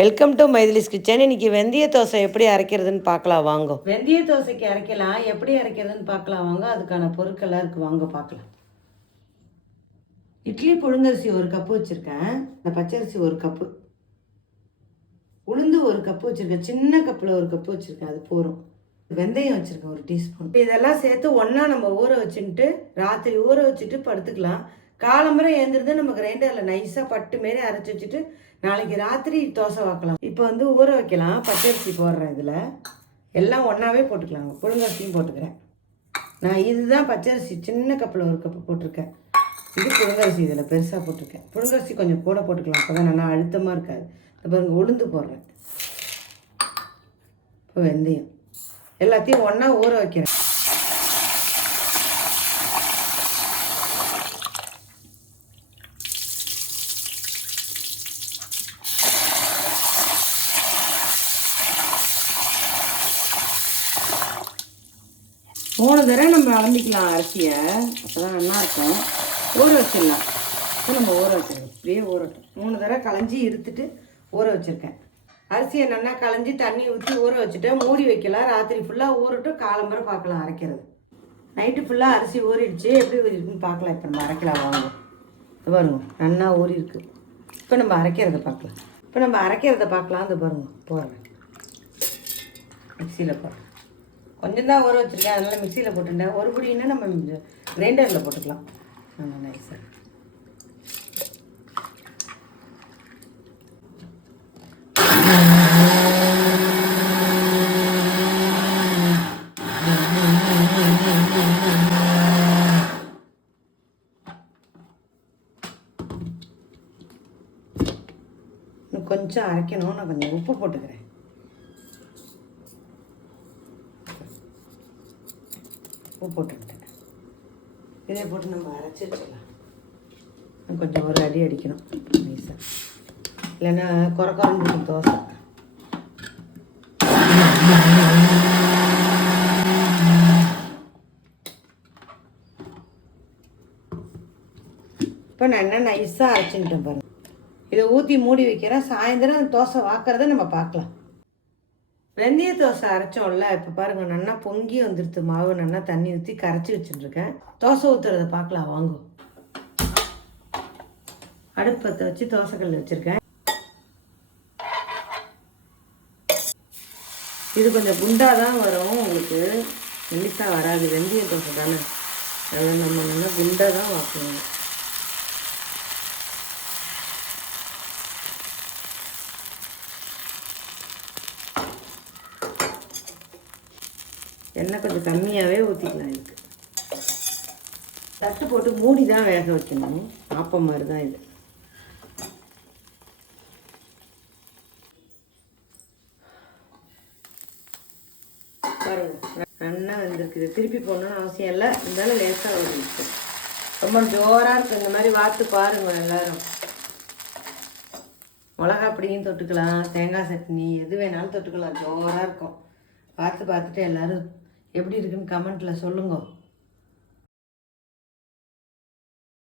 Welcome to மைதிலிஸ் kitchen. இன்றைக்கி வெந்தய தோசை எப்படி அரைக்கிறதுன்னு பார்க்கலாம் வாங்க. வெந்தய தோசைக்கு அரைக்கலாம், எப்படி அரைக்கிறதுன்னு பார்க்கலாம் வாங்க. அதுக்கான பொருட்கள்லாம் இருக்குது, வாங்க பார்க்கலாம். இட்லி புழுங்கரிசி 1 கப்பு வச்சுருக்கேன். இந்த பச்சரிசி 1 கப்பு, உளுந்து 1 கப்பு வச்சுருக்கேன். சின்ன கப்பில் 1 கப்பு வச்சுருக்கேன், அது போதும். வெந்தயம் வச்சுருக்கேன் 1 டீஸ்பூன். இதெல்லாம் சேர்த்து ஒன்றா நம்ம ஊற வச்சுட்டு ராத்திரி ஊற வச்சுட்டு படுத்துக்கலாம். காலம்பரை எழுந்திருந்து நம்ம கிரைண்டரில் நைஸாக பட்டு மாரி அரைச்சி வச்சுட்டு நாளைக்கு ராத்திரி தோசை வாக்கலாம். இப்போ ஊற வைக்கலாம். பச்சரிசி போடுறேன், இதில் எல்லாம் ஒன்றாவே போட்டுக்கலாங்க. புழுங்கரிசியும் போட்டுக்கிறேன் நான். இதுதான் பச்சரிசி, சின்ன கப்பில் 1 கப்பு போட்டிருக்கேன். இது புழுங்கரிசி, இதில் பெருசாக போட்டிருக்கேன். புழுங்கரிசி கொஞ்சம் கூட போட்டுக்கலாம், அப்போ தான் நல்லா அழுத்தமாக இருக்காது. இப்போ பாருங்க, உளுந்து போடுறேன். இப்போ வெந்தயம் எல்லாத்தையும் ஒன்றா ஊற வைக்கிறேன். மூணு தடவை நம்ம அலம்பிக்கலாம் அரிசியை, அப்போ தான் நல்லாயிருக்கும். ஊற வச்சிடலாம். இப்போ நம்ம ஊற வச்சிடலாம், இப்படியே ஊறட்டும். 3 தடவை களைஞ்சி இருத்துட்டு ஊற வச்சுருக்கேன். அரிசியை நல்லா களைஞ்சி தண்ணி ஊற்றி ஊற வச்சுட்டேன். மூடி வைக்கலாம். ராத்திரி ஃபுல்லாக ஊறட்டும், காலம்பரை பார்க்கலாம் அரைக்கிறது. நைட்டு ஃபுல்லாக அரிசி ஊறிடுச்சு, எப்படி ஊறிடுக்குன்னு பார்க்கலாம். இப்போ நம்ம அரைக்கலாம் வாங்க. இது பாருங்க, நல்லா ஊறி இருக்குது. இப்போ நம்ம அரைக்கிறத பார்க்கலாம். அது பாருங்க, போடுறேன் மிக்சியில் போடுறேன். கொஞ்சம் தான் ஊற வச்சுருக்கேன், அதனால் மிக்சியில் போட்டுட்டேன். ஒரு பொடின்னா நம்ம கிரைண்டரில் போட்டுக்கலாம். நல்லா நைஸாக. இன்னும் கொஞ்சம் அரைக்கணும். நான் கொஞ்சம் உப்பு போட்டுக்கிறேன். உப்பு போட்டுக்கிட்டேன். இதை போட்டு நம்ம அரைச்சி வச்சுக்கலாம். கொஞ்சம் ஒரு அடி அடிக்கணும் நைஸாக, இல்லைன்னா குறைக்கும் தோசை. இப்போ நான் என்ன நைஸாக அரைச்சிக்கிட்டேன் பாருங்கள். இதை ஊற்றி மூடி வைக்கிறேன். சாயந்தரம் தோசை வாக்குறத நம்ம பார்க்கலாம். வெந்தய தோசை அரைச்சோம்ல, இப்போ பாருங்கள், நல்லா பொங்கி வந்துடுது. மாவு நல்லா தண்ணி ஊற்றி கரைச்சி வச்சுட்டுருக்கேன். தோசை ஊற்றுறத பார்க்கலாம் வாங்க. அடுப்பத்தை வச்சு தோசைக்கல் வச்சுருக்கேன். இது கொஞ்சம் குண்டாக தான் வரும் உங்களுக்கு, மெல்லிசாக வராது. வெந்தய தோசை தானே, அதை நம்ம நல்லா குண்டாக தான் வாக்கணும். எண்ணெய் கொஞ்சம் கம்மியாகவே ஊற்றிக்கலாம். இதுக்கு தட்டு போட்டு மூடி தான் வேக வைக்கணும். ஆப்பம் மாதிரி தான் இது. பாருங்க, நல்லா வந்துருக்குது. திருப்பி போடணும்னு அவசியம் இல்லை, இருந்தாலும் லேசாக வந்துருக்கு. ரொம்ப ஜோராக இருக்குது. இந்த மாதிரி வாத்து பாருங்கள் எல்லோரும். மிளகா பொடியும் தொட்டுக்கலாம், தேங்காய் சட்னி எது வேணாலும் தொட்டுக்கலாம். ஜோராக இருக்கும். பார்த்துட்டு எல்லோரும் எப்படி இருக்குன்னு கமெண்ட்டில் சொல்லுங்க.